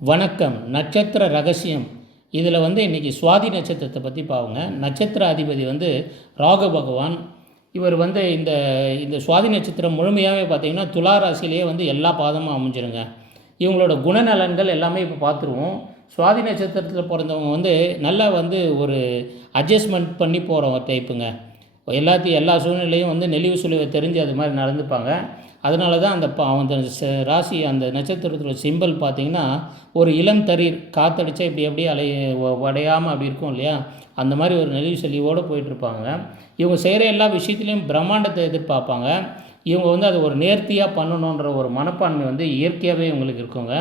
வணக்கம். நட்சத்திர ரகசியம். இதில் இன்றைக்கி சுவாதி நட்சத்திரத்தை பற்றி பாருங்க. நட்சத்திர அதிபதி ராகு பகவான். இவர் இந்த இந்த சுவாதி நட்சத்திரம் முழுமையாகவே பார்த்திங்கன்னா துலா ராசியிலேயே எல்லா பாதமும் அமைஞ்சிருங்க. இவங்களோட குணநலன்கள் எல்லாமே இப்போ பார்த்துருவோம். சுவாதி நட்சத்திரத்தில் பிறந்தவங்க நல்லா ஒரு அட்ஜஸ்ட்மெண்ட் பண்ணி போகிற டைப்புங்க. எல்லா சூழ்நிலையும் நெளிவு சுழிவை தெரிஞ்சு அது மாதிரி நடந்துப்பாங்க. அதனால தான் அந்த ராசி அந்த நட்சத்திரத்தோட சிம்பிள் பார்த்திங்கன்னா ஒரு இளம் தரீர் காற்றடிச்சா இப்படி அப்படியே உடையாமல் அப்படி இருக்கும் இல்லையா, அந்த மாதிரி ஒரு நெளிவு செழிவோடு போயிட்டுருப்பாங்க. இவங்க செய்கிற எல்லா விஷயத்துலேயும் பிரம்மாண்டத்தை எதிர்பார்ப்பாங்க. இவங்க அது ஒரு நேர்த்தியாக பண்ணணுன்ற ஒரு மனப்பான்மை இயற்கையாகவே இவங்களுக்கு இருக்குங்க.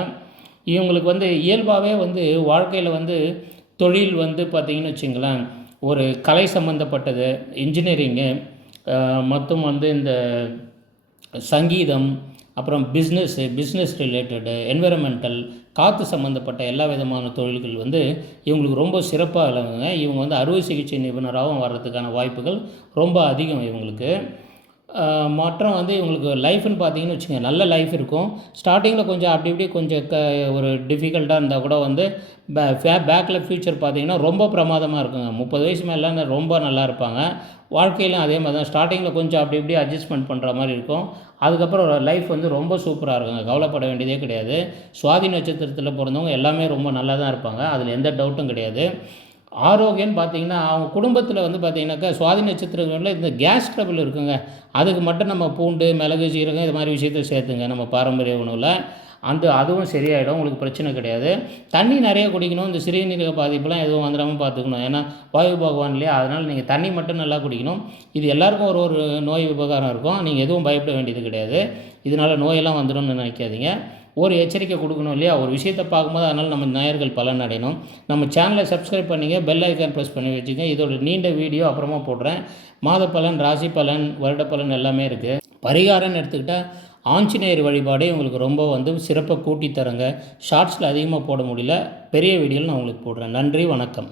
இவங்களுக்கு இயல்பாகவே வாழ்க்கையில் தொழில் பார்த்திங்கன்னு வச்சுங்களேன், ஒரு கலை சம்மந்தப்பட்டது, இன்ஜினியரிங்கு மற்றும் இந்த சங்கீதம், அப்புறம் பிஸ்னஸ் ரிலேட்டடு, என்விரான்மெண்டல், காற்று சம்மந்தப்பட்ட எல்லா விதமான தொழில்கள் இவங்களுக்கு ரொம்ப சிறப்பாக விளங்குங்க. இவங்க அறுவை சிகிச்சை நிபுணராகவும் வர்றதுக்கான வாய்ப்புகள் ரொம்ப அதிகம் இவங்களுக்கு. மற்றும் இவங்களுக்கு லைஃப்னு பார்த்தீங்கன்னு வச்சுக்கோங்க, நல்ல லைஃப் இருக்கும். ஸ்டார்டிங்கில் கொஞ்சம் அப்படி இப்படி கொஞ்சம் ஒரு டிஃபிகல்ட்டாக இருந்தால் கூட பேக்கில் ஃப்யூச்சர் பார்த்திங்கன்னா ரொம்ப பிரமாதமாக இருக்குங்க. 30 வயசு மேலே ரொம்ப நல்லா இருப்பாங்க. வாழ்க்கையிலும் அதே மாதிரி தான். ஸ்டார்டிங்கில் கொஞ்சம் அப்படி இப்படி அட்ஜஸ்ட்மெண்ட் பண்ணுற மாதிரி இருக்கும். அதுக்கப்புறம் லைஃப் ரொம்ப சூப்பராக இருக்குங்க. கவலைப்பட வேண்டியதே கிடையாது. சுவாதி நட்சத்திரத்தில் பிறந்தவங்க எல்லாமே ரொம்ப நல்லா தான் இருப்பாங்க. அதில் எந்த டவுட்டும் கிடையாது. ஆரோக்கியம்னு பார்த்திங்கன்னா அவங்க குடும்பத்தில் பார்த்திங்கனாக்கா சுவாதி நட்சத்திரங்களில் இந்த கேஸ் ட்ரபிள் இருக்குங்க. அதுக்கு மட்டும் நம்ம பூண்டு, மிளகு, சீரகம் இது மாதிரி விஷயத்தை சேர்த்துங்க நம்ம பாரம்பரிய உணவில். அதுவும் சரியாயிடும், உங்களுக்கு பிரச்சனை கிடையாது. தண்ணி நிறைய குடிக்கணும். இந்த சிறுநீரக பாதிப்புலாம் எதுவும் வந்துடாமல் பார்த்துக்கணும். ஏன்னா வாயு பகவான் இல்லையா, அதனால் நீங்கள் தண்ணி மட்டும் நல்லா குடிக்கணும். இது எல்லாருக்கும் ஒரு நோய் விவகாரம் இருக்கும். நீங்கள் எதுவும் பயப்பட வேண்டியது கிடையாது. இதனால் நோயெல்லாம் வந்துடும்னு நினைக்காதீங்க. ஒரு எச்சரிக்கை கொடுக்கணும் இல்லையா, ஒரு விஷயத்தை பார்க்கும்போது. அதனால் நம்ம நேயர்கள் பலன் அடையணும். நம்ம சேனலை சப்ஸ்கிரைப் பண்ணிங்க, பெல் ஐக்கான் ப்ரெஸ் பண்ணி வச்சுங்க. இதோட நீண்ட வீடியோ அப்புறமா போடுறேன். மாத பலன், ராசி பலன், வருட பலன் எல்லாமே இருக்குது. பரிகாரம்னு எடுத்துக்கிட்டால் ஆஞ்சநேயர் வழிபாடே உங்களுக்கு ரொம்ப சிறப்பாக கூட்டி தரங்க. ஷார்ட்ஸில் அதிகமாக போட முடியல, பெரிய வீடியோவில் நான் உங்களுக்கு போடுறேன். நன்றி, வணக்கம்.